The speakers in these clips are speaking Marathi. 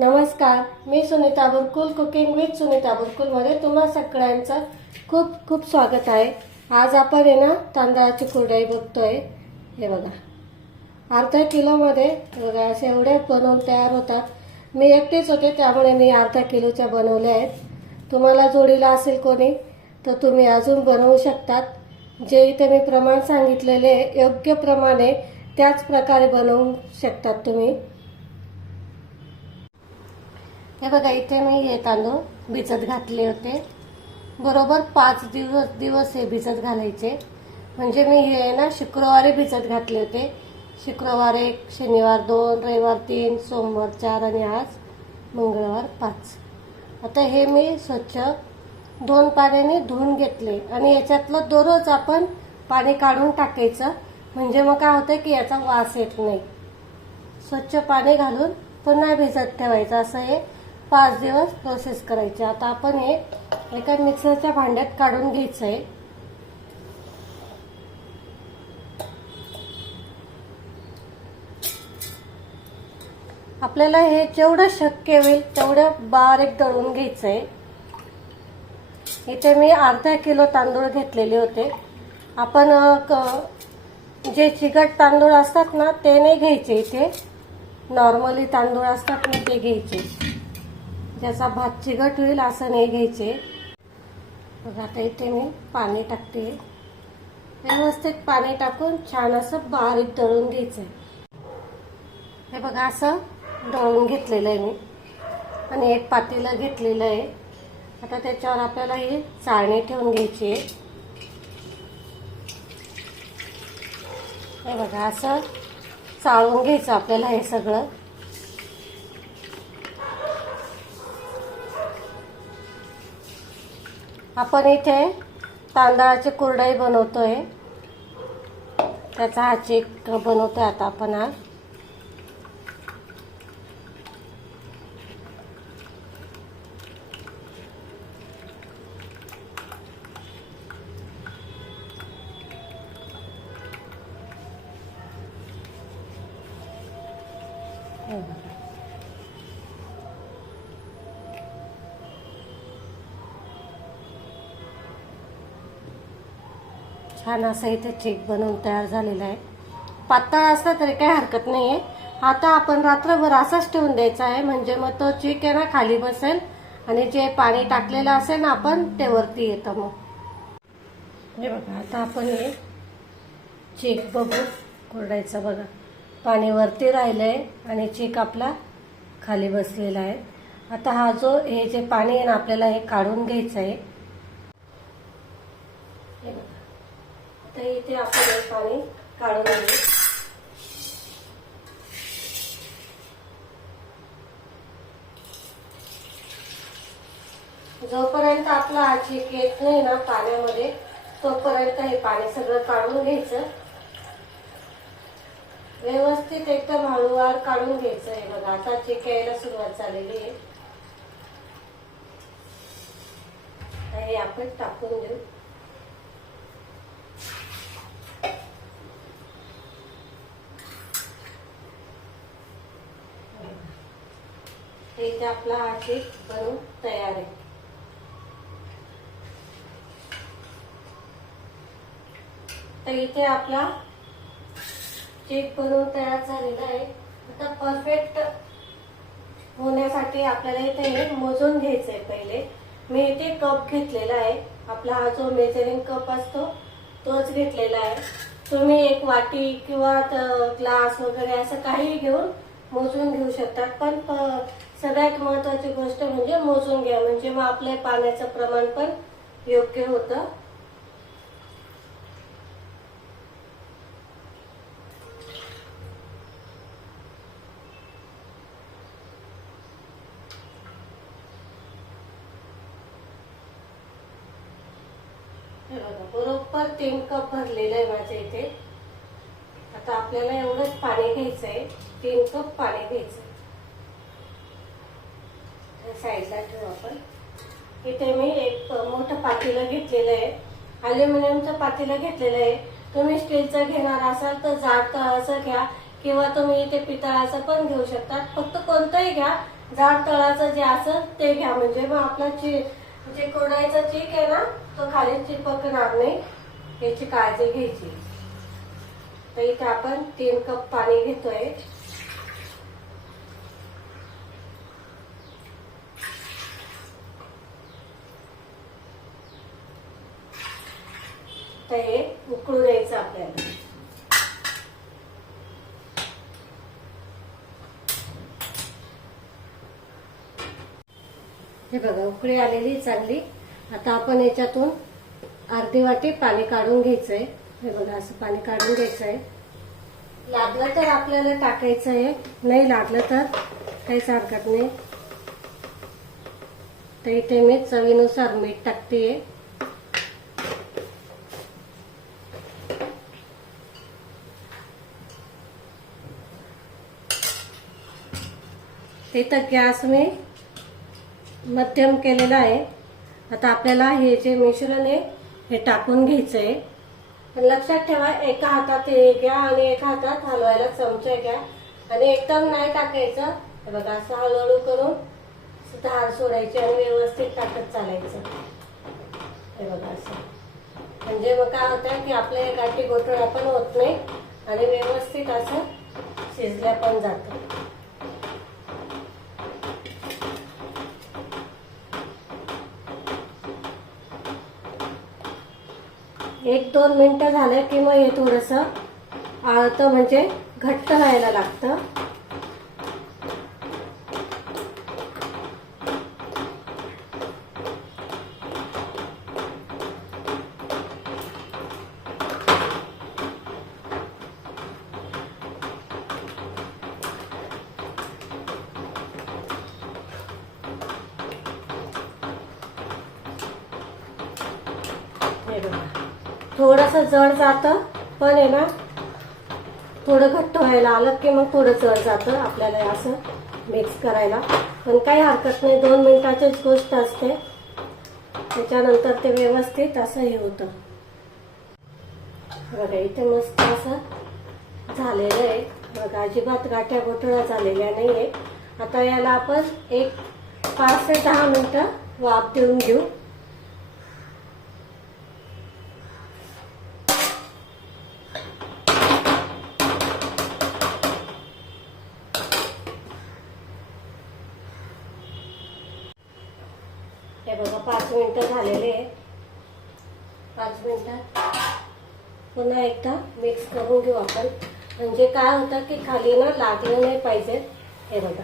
नमस्कार मी सुनीता बुरकुल कुकिंग विथ सुनीता बुरकुलमध्ये तुम्हा सगळ्यांचं खूप खूप स्वागत आहे. आज आपण आहे ना तांदळाची कुरडई बघतोय. हे बघा. अर्धा किलोमध्ये बघा असे एवढे बनवून तयार होतात. मी एकटीच होते त्यामुळे मी अर्धा किलोच्या बनवल्या आहेत. तुम्हाला जोडीला असेल कोणी तर तुम्ही अजून बनवू शकतात. जे इथे मी प्रमाण सांगितलेले योग्य प्रमाणे त्याच प्रकारे बनवू शकतात तुम्ही. हे बघा इथे मी हे तांदूळ भिजत घातले होते. बरोबर पाच दिवस दिवस हे भिजत घालायचे. म्हणजे मी हे ना शुक्रवारी भिजत घातले होते. शुक्रवार एक शनिवार दोन रविवार तीन सोमवार चार आणि आज मंगळवार पाच. आता हे मी स्वच्छ दोन पाण्याने धुवून घेतले. आणि याच्यातलं दररोज आपण पाणी काढून टाकायचं. म्हणजे मग काय होतं की याचा वास येत नाही. स्वच्छ पाणी घालून पुन्हा भिजत ठेवायचं. असं हे पाच दिवस प्रोसेस करायचे. आता आपण हे एका मिक्सरच्या भांड्यात काढून घ्यायचं आहे आपल्याला हे जेवढं शक्य होईल तेवढं बारीक दळून घ्यायचं आहे इथे मी अर्धा किलो तांदूळ घेतलेले होते. आपण क- जे चिकट तांदूळ असतात ना ते नाही घ्यायचे इथे. नॉर्मली तांदूळ असतात ना ते घ्यायचे. ज्याचा भात चिगट होईल असं नाही घ्यायचे. बघा आता इथे मी पाणी टाकते. व्यवस्थित पाणी टाकून छान असं बारीक दळून घ्यायचं हे बघा असं दळून घेतलेलं आहे मी. आणि एक पातेलं घेतलेलं आहे. आता त्याच्यावर आपल्याला ही चाळणी ठेवून घ्यायची आहे. हे बघा असं चाळून घ्यायचं आपल्याला हे सगळं. आपण इथे तांदळाची कुरडई बनवतोय त्याचा हा चेक बनवतोय आता आपण आज हे बघा. छान असं इथे चेक बनवून तयार झालेला आहे. पातळ असला तरी काही हरकत नाही आहे आता आपण रात्रभर असाच ठेवून द्यायचा आहे. म्हणजे मग तो चेक आहे ना खाली बसेल आणि जे पाणी टाकलेलं असेल ना आपण ते वरती येतं मग. हे बघा आता आपण हे चेक बघू कोरडायचं बघा. पाणी वरती राहिलंय आणि चेक आपला खाली बसलेला आहे. आता हा जो हे जे पाणी आहे ना आपल्याला हे काढून घ्यायचं आहे हे बघा तर इथे आपण हे पाणी काढून घेऊ. जोपर्यंत आपला हा येत नाही ना पाण्यामध्ये तोपर्यंत हे पाणी सगळं काढून घ्यायचं. व्यवस्थित एकदम हळूवार काढून घ्यायचं हे बघा. आता चेक यायला सुरुवात झालेली आहे. हे आपण टाकून देऊ इथे आपला हा केक बनवून तयार आहे. तर इथे आपला चेक बनवून तयार झालेला आहे. आता परफेक्ट होण्यासाठी आपल्याला इथे हे मोजून घ्यायचं आहे पहिले. मी इथे कप घेतलेला आहे. आपला हा जो मेजरिंग कप असतो तोच घेतलेला आहे. तुम्ही एक वाटी किंवा ग्लास वगैरे असं काही घेऊन मोजून घेऊ शकतात पण सगळ्यात महत्वाची गोष्ट म्हणजे मोजून घ्या. म्हणजे मग आपल्या पाण्याचं प्रमाण पण योग्य होतं. बरोबर तीन कप भरलेलं आहे माझ्या इथे. आता आपल्याला एवढंच पाणी घ्यायचं आहे तीन कप पाणी घ्यायचंय साईडला ठेवू आपण इथे मी एक मोठं पातेलं घेतलेलं आहे. अल्युमिनियमचं पातेलं घेतलेलं आहे. तुम्ही स्टीलचं घेणार असाल तर जाड असं घ्या किंवा तुम्ही इथे पितळाचं पण घेऊ शकता फक्त कोणतंही घ्या. जाड तळाचं जे असेल ते घ्या. म्हणजे मग आपला ची जे कोडायचा चीक आहे ना तो खाली चिपकणार नाही. याची काळजी घ्यायची. तर इथे आपण तीन कप पाणी घेतोय. तर हे उकळू द्यायचं आपल्याला. हे बघा उकळी आलेली चांगली आता आपण याच्यातून अर्धी वाटी पाणी काढून घ्यायचंय. हे बघा असं पाणी काढून घ्यायचंय. लागलं तर आपल्याला टाकायचं आहे. नाही लागलं तर काहीच हरकत नाही. तर इथे मी चवीनुसार मीठ टाकतेय. इथं गॅस मी मध्यम केलेला आहे. आता आपल्याला हे जे मिश्रण आहे हे टाकून घ्यायचं आहे पण लक्षात ठेवा एका हातात हे घ्या आणि एका हातात हलवायला चमचे घ्या. आणि एकदम नाही टाकायचं. हे बघा असं हळूहळू करून धार सोडायची आणि व्यवस्थित टाकत चालायचं. हे बघा असं. म्हणजे मग काय होतं की आपल्या गाठी गोठळ्या पण होत नाही आणि व्यवस्थित असं शिजल्या पण जातं. एक दोन मिनटं झालं की मग हे थोडंसं आळतं म्हणजे घट्ट व्हायला लागतं हे बघा थोडस जड जातं पण आहे ना थोडं घट्ट व्हायला आलं की मग थोडं जड जातं आपल्याला असं मिक्स करायला. पण काही हरकत नाही दोन मिनिटाचीच गोष्ट असते. त्याच्यानंतर ते व्यवस्थित असं हे होतं. बघा इथे मस्त असं झालेलं आहे. बघा अजिबात गाठ्या गोठळ्या झालेल्या नाही आहे आता याला आपण एक पाच ते दहा मिनिटं वाफ देऊन घेऊ. बघा पाच मिनिटं झालेले आहे पाच मिनिटात पुन्हा एकदा मिक्स करून घेऊ आपण. म्हणजे काय होतं की खाली ना लागलं नाही पाहिजे. हे बघा.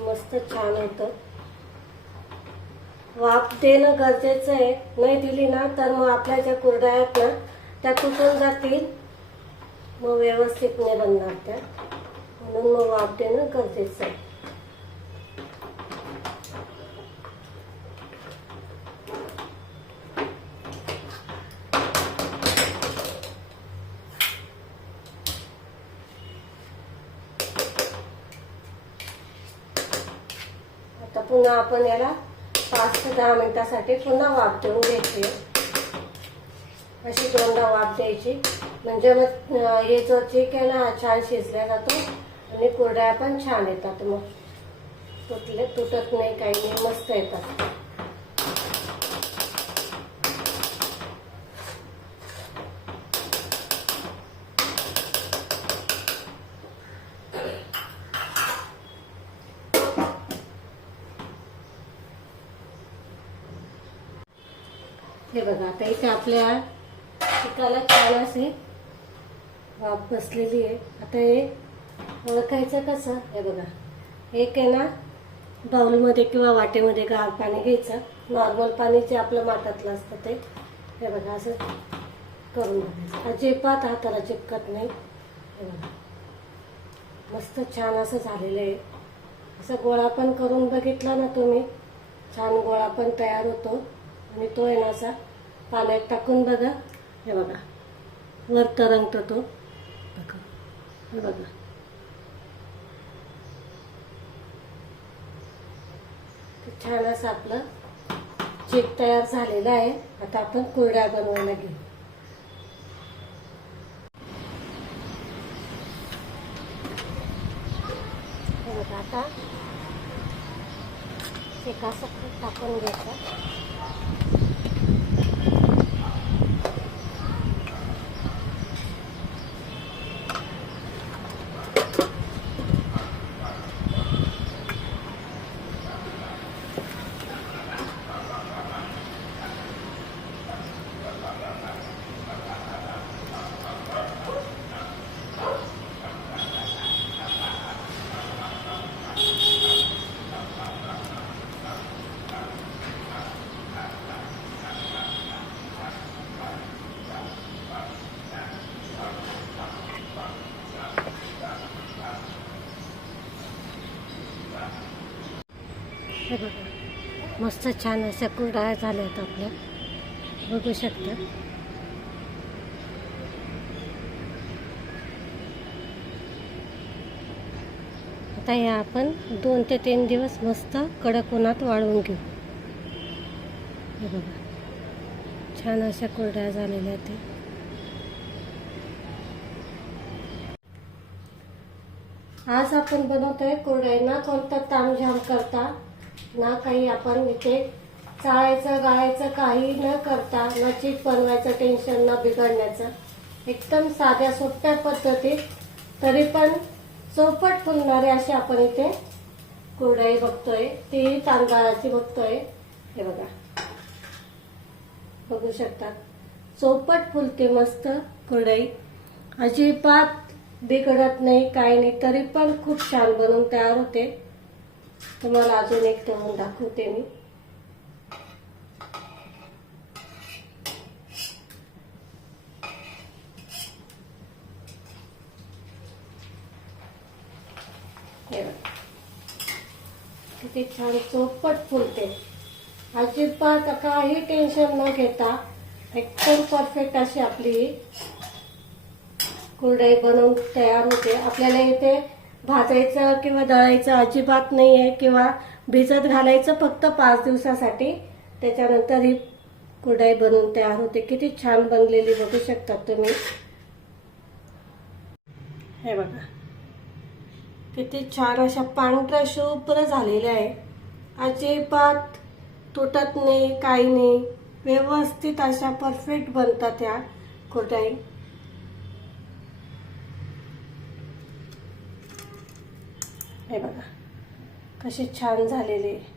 मस्त छान होतं. वाफ देणं गरजेचं आहे. नाही दिली ना तर मग आपल्या ज्या कुरड्या आहेत ना त्या तुटून जातील. मग व्यवस्थित नाही बनणार त्या. म्हणून मग वाफ देणं गरजेचं आहे. आता पुन्हा आपण याला पाच ते दहा मिनिटासाठी पुन्हा वाफ देऊन घ्यायची. अशी दोनदा वाफ द्यायची. म्हणजे मग हे जो चिक आहे ना छान शिजला जातो आणि कुरड्या पण छान येतात मग. तुटले तुटत नाही काही नाही मस्त येतात. हे बघा आता इथे आपल्या पिकाला छान असे वाफ बसलेली आहे. आता हे ओळखायचं कसं? हे बघा. एक आहे ना बाऊलमध्ये किंवा वाटेमध्ये गार पाणी घ्यायचं. नॉर्मल पाणी जे आपलं माठातलं असतं ते. हे बघा असं करून बघायचं. अजिबात हाताला चिपकत नाही. हे बघा. मस्त छान असं झालेलं आहे. असं गोळा पण करून बघितला ना तुम्ही. छान गोळा पण तयार होतो. आणि तो आहे ना असा पाण्यात टाकून बघा. हे बघा. वर तरंगतो तो. बघा. हे बघा. छान असं आपलं चेक तयार झालेलं आहे. आता आपण कुरड्या बनवायला घेऊ. आता. एकासोबत टाकून घ्यायचं. हे बघा मस्त छान अशा कुरड्या झाल्या आहेत आपल्या. बघू शकता. आता या आपण दोन ते तीन दिवस मस्त कडक उन्हात वाळवून घेऊ. हे बघा. छान अशा कुरड्या झालेल्या आहेत ते. आज आपण बनवतोय कुरडया. ना कोणता तामझाम करता ना काही आपण इथे चाळायचं गाळायचं काही न करता न चीज बनवायचं टेन्शन न बिघडण्याचं. एकदम साध्या सोप्या पद्धतीत. तरी पण चौपट फुलणारे असे आपण इथे कुरडई बघतोय ती तांदळाची बघतोय. हे बघा. बघू शकता. चौपट फुलते मस्त कुरडई. अजिबात बिघडत नाही काही नाही. तरी पण खूप छान बनवून तयार होते. तुम्हाला अजून एक तळून दाखवते मी. किती छान चौपट फुलते. अजिबात काही टेन्शन न घेता एकदम परफेक्ट अशी आपली ही कुरडई बनवून तयार होते. आपल्याला इथे भाजायचं किंवा दळायचं अजिबात नाही आहे किंवा भिजत घालायचं फक्त पाच दिवसासाठी. त्याच्यानंतर ही कुरडई बनवून तयार होते. किती छान बनलेली बघू शकता तुम्ही. हे बघा. किती छान अशा पांढऱ्या शुभ्र झालेल्या आहे. अजिबात तुटत नाही काही नाही. व्यवस्थित अशा परफेक्ट बनतात त्या कुडाई हे बघा. कशी छान झालेली. आहे